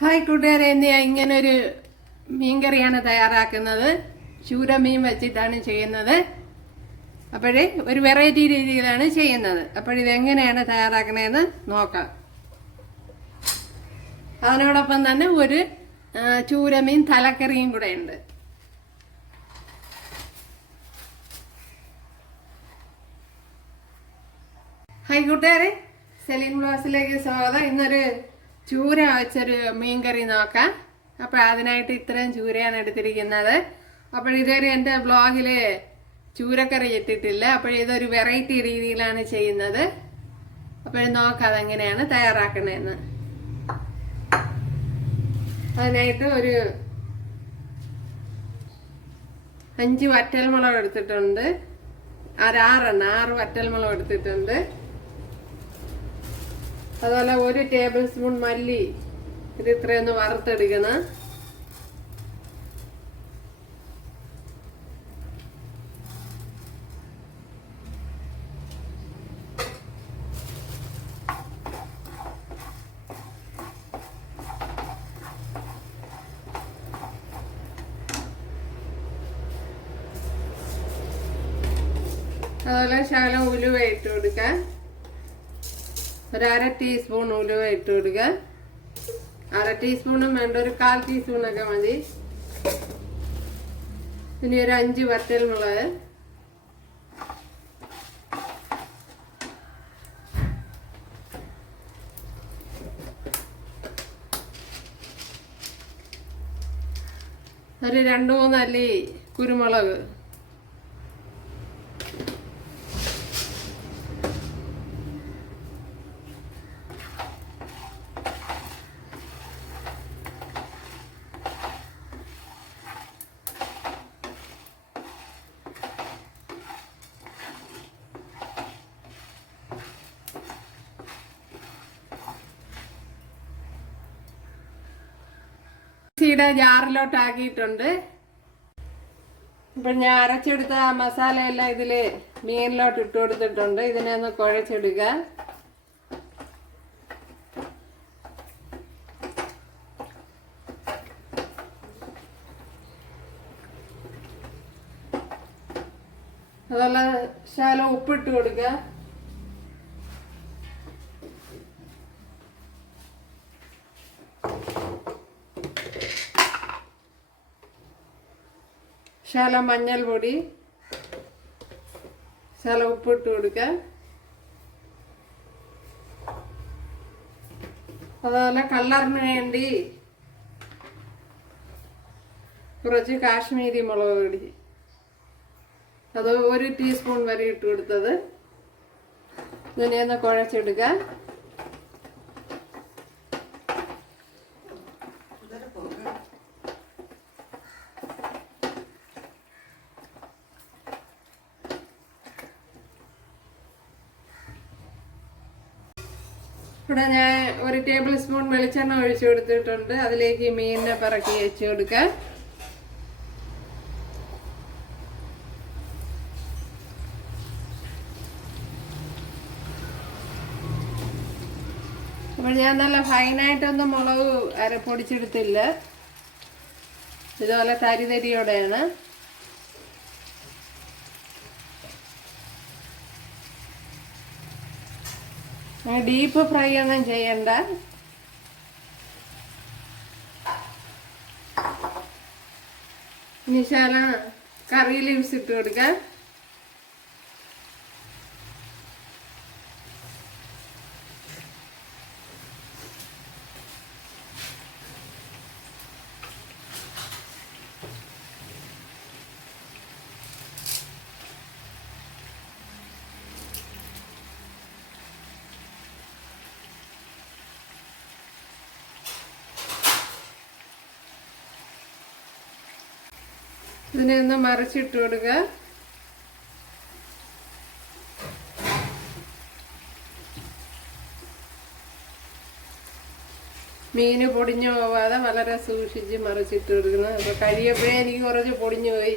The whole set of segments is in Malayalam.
ഹായ് കൂട്ടുകാരെ, ഇന്ന് ഞാൻ ഇങ്ങനൊരു മീൻകറിയാണ് തയ്യാറാക്കുന്നത്. ചൂരമീൻ വെച്ചിട്ടാണ് ചെയ്യുന്നത്. അപ്പോഴേ ഒരു വെറൈറ്റി രീതിയിലാണ് ചെയ്യുന്നത്. അപ്പോഴിതെങ്ങനെയാണ് തയ്യാറാക്കണതെന്ന് നോക്കാം. അതിനോടൊപ്പം തന്നെ ഒരു ചൂരമീൻ തലക്കറിയും കൂടെ ഉണ്ട്. ഹായ് കൂട്ടുകാരെ, സെലിൻ ബ്ലോസിലേക്ക് സ്വാഗതം. ഇന്നൊരു ചൂര വെച്ചൊരു മീൻകറി നോക്കാം. അപ്പോൾ അതിനായിട്ട് ഇത്രയും ചൂരയാണ് എടുത്തിരിക്കുന്നത്. അപ്പോൾ ഇതുവരെ എൻ്റെ ബ്ലോഗിൽ ചൂരക്കറി ഇട്ടിട്ടില്ല. അപ്പോൾ ഇതൊരു വെറൈറ്റി രീതിയിലാണ് ചെയ്യുന്നത്. അപ്പോൾ നോക്കാം അതെങ്ങനെയാണ് തയ്യാറാക്കണതെന്ന്. അതിനായിട്ട് ഒരു 5 വറ്റൽമുളക് എടുത്തിട്ടുണ്ട്. 6 വറ്റൽമുളക് എടുത്തിട്ടുണ്ട്. അതുപോലെ 1 ടേബിൾ സ്പൂൺ മല്ലി, ഇത് ഇത്രയൊന്ന് വറുത്തെടുക്കണം. അതുപോലെ ശകലം ഉലുവ ഇട്ട് കൊടുക്കാം. 1/2 ടീസ്പൂൺ ഉലുവ ഇട്ട് കൊടുക്കുക. 1/2 ടീസ്പൂണും വേണ്ട, ഒരു 1/4 ടീസ്പൂണൊക്കെ മതി. ഇനി ഒരു 5 വറ്റൽമുളക്, ഒരു 2-3 അല്ലി കുരുമുളക്, മിക്സിയുടെ ജാറിലോട്ട് ആക്കിയിട്ടുണ്ട്. ഇപ്പം ഞാൻ അരച്ചെടുത്ത മസാലയെല്ലാം ഇതിൽ മീനിലോട്ട് ഇട്ട് കൊടുത്തിട്ടുണ്ട്. ഇതിനെ ഒന്ന് കുഴച്ചെടുക്കുക. അതുപോലെ ശകലം ഉപ്പിട്ട് കൊടുക്കുക. ശകലം മഞ്ഞൾപ്പൊടി, ശകലം ഉപ്പിട്ട് കൊടുക്കുക. അതുപോലെ കളറിന് വേണ്ടി കുറച്ച് കാശ്മീരി മുളക് പൊടി, അത് 1 ടീസ്പൂൺ വരെ ഇട്ട് കൊടുത്തത്. ഇതിനെ ഒന്ന് കുഴച്ചെടുക്കുക. ഇവിടെ ഞാൻ 1 ടേബിൾ സ്പൂൺ വെളിച്ചെണ്ണ ഒഴിച്ചു കൊടുത്തിട്ടുണ്ട്. അതിലേക്ക് മീനിനെ പറക്കി വെച്ച് കൊടുക്കാം. അപ്പോൾ ഞാൻ നല്ല ഫൈനായിട്ടൊന്നും മുളക് പൊടിച്ചെടുത്തില്ല. ഇതുപോലെ തരിതരിയോടെയാണ്. ഡീപ്പ് ഫ്രൈ ഒന്നും ചെയ്യണ്ട. ഇനി ശകലം കറി ലീവ്സ് ഇട്ട് കൊടുക്കാം. ഇതിനെ ഒന്ന് മറിച്ചിട്ട് കൊടുക്കുക. മീന് പൊടിഞ്ഞു പോവാതെ വളരെ സൂക്ഷിച്ച് മറിച്ചിട്ട് കൊടുക്കണം. അപ്പൊ കഴിയപ്പോഴേ എനിക്ക് കുറച്ച് പൊടിഞ്ഞു പോയി.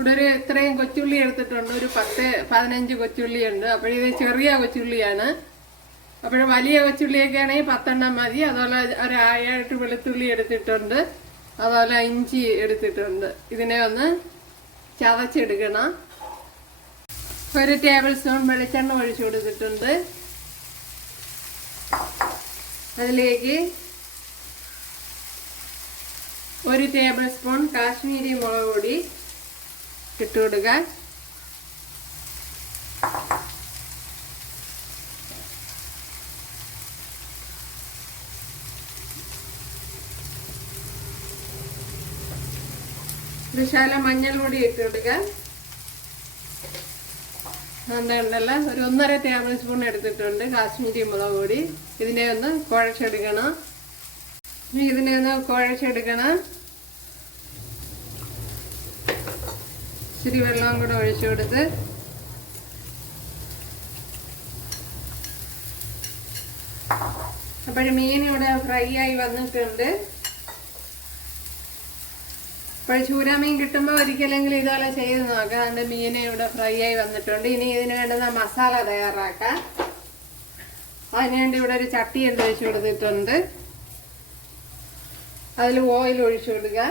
ഇവിടെ ഒരു ഇത്രയും കൊച്ചുള്ളി എടുത്തിട്ടുണ്ട്, ഒരു 10-15 കൊച്ചുള്ളി ഉണ്ട്. അപ്പോഴിത് ചെറിയ കൊച്ചുള്ളിയാണ്. അപ്പോൾ വലിയ കൊച്ചുള്ളിയൊക്കെ ആണെങ്കിൽ 10 മതി. അതുപോലെ ഒരു 7 വെളുത്തുള്ളി എടുത്തിട്ടുണ്ട്, അതുപോലെ ഇഞ്ചി എടുത്തിട്ടുണ്ട്. ഇതിനെ ഒന്ന് ചതച്ചെടുക്കണം. 1 ടേബിൾ സ്പൂൺ വെളിച്ചെണ്ണ ഒഴിച്ചു കൊടുത്തിട്ടുണ്ട്. അതിലേക്ക് 1 ടേബിൾ സ്പൂൺ കാശ്മീരി മുളക് പൊടി ഇട്ട് കൊടുക്കുക. ശകലം മഞ്ഞൾ പൊടി ഇട്ട് കൊടുക്കുക. ഉണ്ടല്ലോ, ഒരു 1.5 ടേബിൾ സ്പൂൺ എടുത്തിട്ടുണ്ട് കാശ്മീരി മുളക് പൊടി. ഇതിനെ ഒന്ന് കുഴച്ചെടുക്കണം. ഇതിനെ ഒന്ന് കുഴച്ചെടുക്കണം. ഇച്ചിരി വെള്ളം കൂടെ ഒഴിച്ചു കൊടുത്ത് അപ്പോഴും മീൻ ഇവിടെ ഫ്രൈ ആയി വന്നിട്ടുണ്ട്. അപ്പോൾ ചൂരാമീൻ കിട്ടുമ്പോൾ ഒരിക്കലെങ്കിലും ഇതുപോലെ ചെയ്ത് നോക്കാം. അതിൻ്റെ മീൻ ഇവിടെ ഫ്രൈ ആയി വന്നിട്ടുണ്ട്. ഇനി ഇതിന് വേണ്ടുന്ന മസാല തയ്യാറാക്കാം. അതിനുവേണ്ടി ഇവിടെ ഒരു ചട്ടി എടുത്ത് വെച്ച് കൊടുത്തിട്ടുണ്ട്. അതിൽ ഓയിൽ ഒഴിച്ചു കൊടുക്കുക.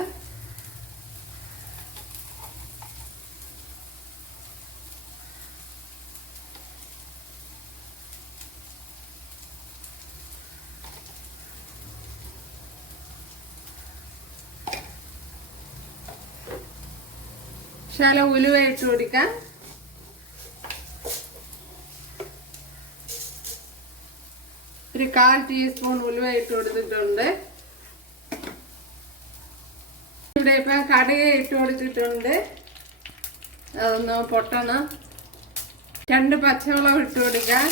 ശകലം ഉലുവ ഇട്ട് കൊടുക്കാം. ഒരു 1/4 ടീസ്പൂൺ ഉലുവ ഇട്ട് കൊടുത്തിട്ടുണ്ട്. ഇവിടെ ഇപ്പം കടുക് ഇട്ട് കൊടുത്തിട്ടുണ്ട്. അതൊന്ന് പൊട്ടണം. 2 പച്ചമുളക് ഇട്ട് കൊടുക്കാം.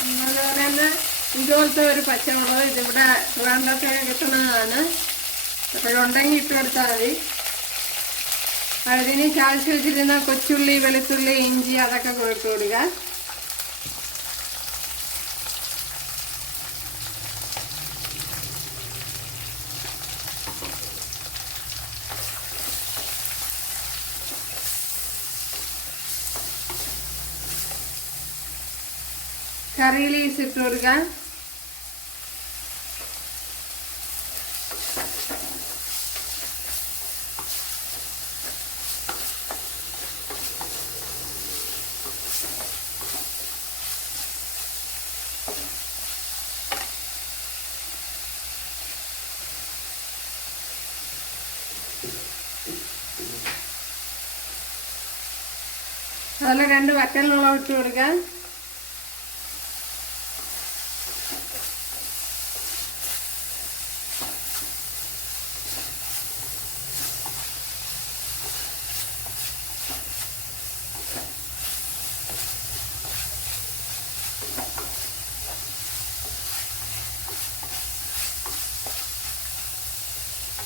അതുപോലെ തന്നെ ഇതുപോലത്തെ ഒരു പച്ചമുളക് ഇതിവിടെ ട്രിവാൻഡ്രത്തൊക്കെ കിട്ടുന്നതാണ്. അപ്പോഴുണ്ടെങ്കിൽ ഇട്ട് കൊടുത്താൽ മതി. അതിന് ചാഴ്ച വെച്ചിരുന്ന കൊച്ചുള്ളി, വെളുത്തുള്ളി, ഇഞ്ചി അതൊക്കെ ഇട്ട് കൊടുക്കുക. കറി ലീവ്സ് ഇട്ട് കൊടുക്കുക. അതുപോലെ 2 വറ്റൽമുളക് ഇട്ട് കൊടുക്കാം.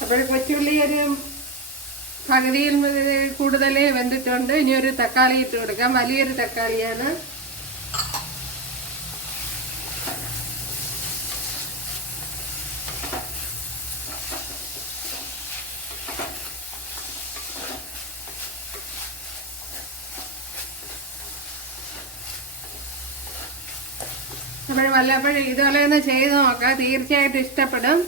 അപ്പോൾ കൊച്ചുള്ളി ഒരു പകുതിയിൽ കൂടുതൽ വെന്തിട്ടുണ്ട്. ഇനി ഒരു തക്കാളി ഇട്ട് കൊടുക്കാം. വലിയൊരു തക്കാളിയാണ്. അപ്പോൾ വല്ലപ്പോഴും ഇതുപോലെ ഒന്ന് ചെയ്ത് നോക്കാം. തീർച്ചയായിട്ടും ഇഷ്ടപ്പെടും.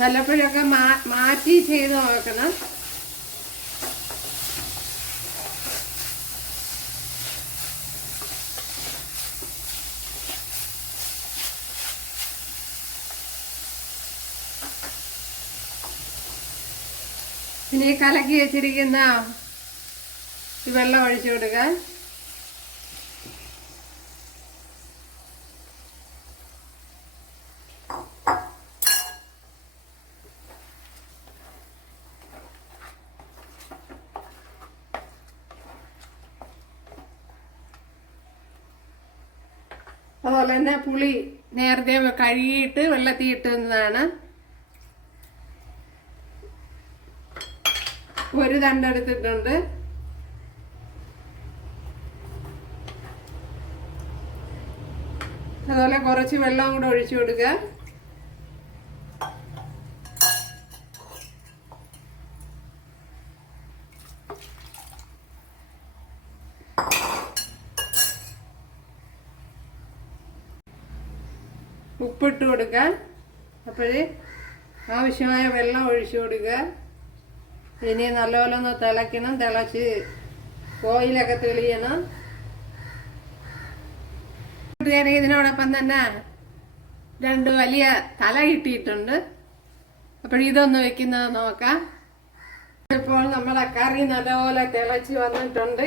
വല്ലപ്പോഴൊക്കെ മാറ്റി ചെയ്ത് നോക്കണം. ഇനി കലക്കി വെച്ചിരിക്കുന്ന ഈ വെള്ളം ഒഴിച്ചു കൊടുക്കാൻ. അതുപോലെ തന്നെ പുളി നേരത്തെ കഴുകിയിട്ട് വെള്ളത്തിൽ ഇട്ടുന്നതാണ്. ഒരു തണ്ടെടുത്തിട്ടുണ്ട്. അതുപോലെ കുറച്ച് വെള്ളം കൂടെ ഒഴിച്ചു കൊടുക്കുക. ഉപ്പിട്ട് കൊടുക്കാൻ. അപ്പോഴേ ആവശ്യമായ വെള്ളം ഒഴിച്ചു കൊടുക്കുക. ഇനി നല്ലപോലെ ഒന്ന് തിളയ്ക്കണം. തിളച്ച് ഓയിലൊക്കെ തെളിയണം. ഇതിനോടൊപ്പം തന്നെ 2 വലിയ തല കിട്ടിയിട്ടുണ്ട്. അപ്പോഴിതൊന്ന് വെക്കുന്നത് നോക്കാം. ഇപ്പോൾ നമ്മളെ കറി നല്ലപോലെ തിളച്ച് വന്നിട്ടുണ്ട്.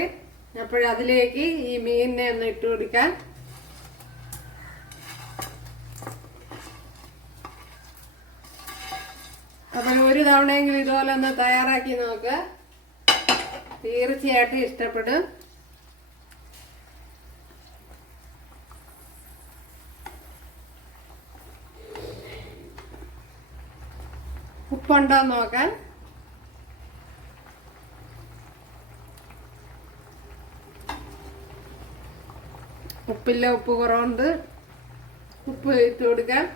അപ്പോഴതിലേക്ക് ഈ മീനിനെ ഒന്ന് ഇട്ട് കൊടുക്കാം. അപ്പോൾ ഒരു തവണയെങ്കിലും ഇതുപോലെ ഒന്ന് തയ്യാറാക്കി നോക്കുക. തീർച്ചയായിട്ടും ഇഷ്ടപ്പെടും. ഉപ്പുണ്ടോ നോക്കാൻ. ഉപ്പില്ല, ഉപ്പ് കുറവുണ്ട്. ഉപ്പ് ഇട്ട് കൊടുക്കാം.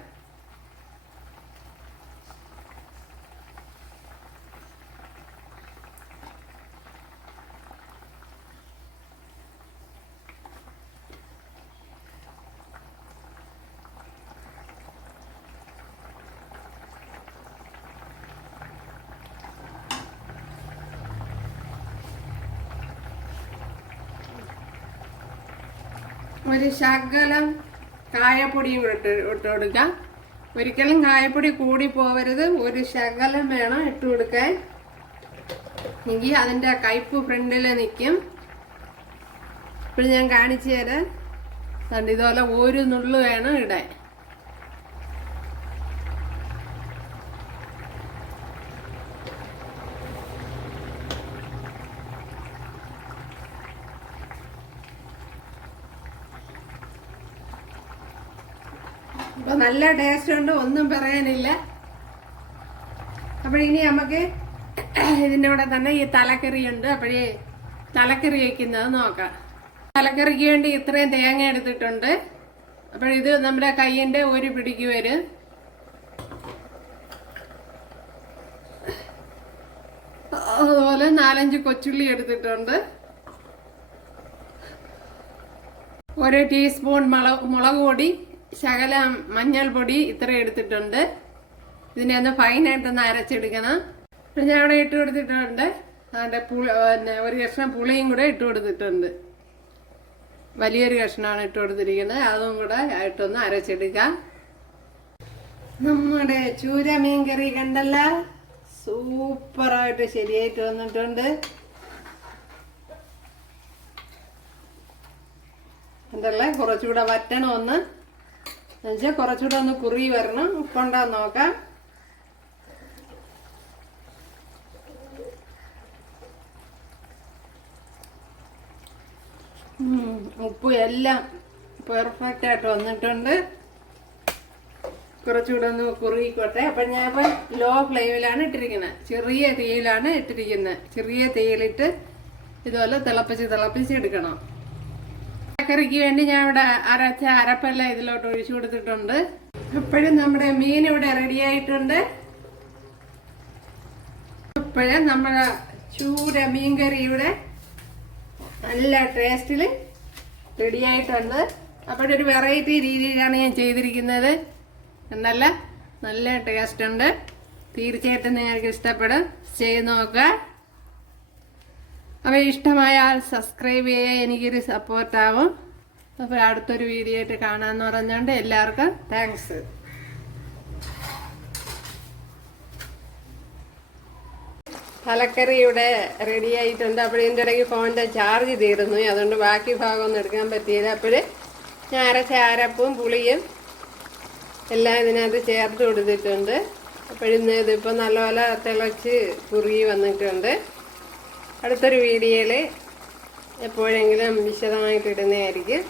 ഒരു ശകലം കായപ്പൊടിയും കൂടെ ഇട്ട് കൊടുക്കാം. ഒരിക്കലും കായപ്പൊടി കൂടി പോവരുത്. ഒരു ശകലം വേണം ഇട്ട് കൊടുക്കാൻ. എങ്കിൽ അതിൻ്റെ കയ്പ്പ് ഫ്രണ്ടിൽ നിൽക്കും. ഇപ്പോൾ ഞാൻ കാണിച്ചു തരാം. അതുകൊണ്ട് ഇതുപോലെ ഒരു നുള്ളു വേണം ഇടാൻ. അപ്പോൾ നല്ല ടേസ്റ്റ് ഉണ്ട്, ഒന്നും പറയാനില്ല. അപ്പോഴിനി നമുക്ക് ഇതിൻ്റെ കൂടെ തന്നെ ഈ തലക്കറി ഉണ്ട്. അപ്പോഴേ തലക്കറി വയ്ക്കുന്നത് നോക്കാം. തലക്കറിക്ക് വേണ്ടി ഇത്രയും തേങ്ങ എടുത്തിട്ടുണ്ട്. അപ്പോഴിത് നമ്മുടെ കയ്യിൻ്റെ ഒരു പിടിക്ക് വരും. അതുപോലെ 4-5 കൊച്ചുള്ളി എടുത്തിട്ടുണ്ട്. 1 ടീസ്പൂൺ മുളക് പൊടി, ശകലം മഞ്ഞൾപ്പൊടി ഇത്ര എടുത്തിട്ടുണ്ട്. ഇതിനെ ഒന്ന് ഫൈനായിട്ടൊന്ന് അരച്ചെടുക്കണം. പിന്നെ ഞാൻ അവിടെ ഇട്ട് കൊടുത്തിട്ടുണ്ട്. അതിൻ്റെ ഒരു കഷ്ണം പുളിയും കൂടെ ഇട്ട് കൊടുത്തിട്ടുണ്ട്. വലിയൊരു കഷ്ണമാണ് ഇട്ട് കൊടുത്തിരിക്കുന്നത്. അതും കൂടെ ആയിട്ടൊന്ന് അരച്ചെടുക്കാം. നമ്മുടെ ചൂര മീൻ കറി കണ്ടല്ല, സൂപ്പറായിട്ട് ശരിയായിട്ട് വന്നിട്ടുണ്ട്. എന്തല്ലേ കുറച്ചുകൂടെ വറ്റണമെന്ന് എന്നുവെച്ചാൽ കുറച്ചുകൂടെ ഒന്ന് കുറി വരണം. ഉപ്പുണ്ടാന്ന് നോക്കാം. ഉപ്പ് എല്ലാം പെർഫെക്റ്റ് ആയിട്ട് വന്നിട്ടുണ്ട്. കുറച്ചുകൂടെ ഒന്ന് കുറുകിക്കോട്ടെ. അപ്പം ഞാൻ ഇപ്പം ലോ ഫ്ലെയിമിലാണ് ഇട്ടിരിക്കുന്നത്. ചെറിയ തീയിലാണ് ഇട്ടിരിക്കുന്നത്. ചെറിയ തീയിലിട്ട് ഇതുപോലെ തിളപ്പിച്ച് എടുക്കണം. കറിക്ക് വേണ്ടി ഞാൻ ഇവിടെ അരച്ച അരപ്പെല്ലാം ഇതിലോട്ട് ഒഴിച്ചു കൊടുത്തിട്ടുണ്ട്. ഇപ്പോഴും നമ്മുടെ മീൻ ഇവിടെ റെഡി ആയിട്ടുണ്ട്. ഇപ്പോഴും നമ്മുടെ ചൂര മീൻകറി ഇവിടെ നല്ല ടേസ്റ്റിൽ റെഡി ആയിട്ടുണ്ട്. അപ്പോഴൊരു വെറൈറ്റി രീതിയിലാണ് ഞാൻ ചെയ്തിരിക്കുന്നത്. എന്നല്ല നല്ല ടേസ്റ്റ് ഉണ്ട്. തീർച്ചയായിട്ടും നിങ്ങൾക്ക് ഇഷ്ടപ്പെടും. ചെയ്ത് നോക്കുക. അപ്പോൾ ഇഷ്ടമായാൽ സബ്സ്ക്രൈബ് ചെയ്യുക. എനിക്കൊരു സപ്പോർട്ടാവും. അപ്പോൾ അടുത്തൊരു വീഡിയോ ആയിട്ട് കാണാമെന്ന് പറഞ്ഞുകൊണ്ട് എല്ലാവർക്കും താങ്ക്സ്. തലക്കറി ഇവിടെ റെഡി ആയിട്ടുണ്ട്. അപ്പോൾ ഇതിൻ്റെ ഇടയ്ക്ക് ഫോണിൻ്റെ ചാർജ് തീർന്നു. അതുകൊണ്ട് ബാക്കി ഭാഗമൊന്നും എടുക്കാൻ പറ്റിയില്ല. അപ്പോൾ ഞാൻ അരച്ച അരപ്പും പുളിയും എല്ലാം ഇതിനകത്ത് ചേർത്ത് കൊടുത്തിട്ടുണ്ട്. അപ്പോഴിന്ന് ഇതിപ്പോൾ നല്ലപോലെ തിളച്ച് കുറുകി വന്നിട്ടുണ്ട്. അടുത്തൊരു വീഡിയോയിൽ എപ്പോഴെങ്കിലും വിശദമായിട്ട് ഇടുന്നതായിരിക്കും.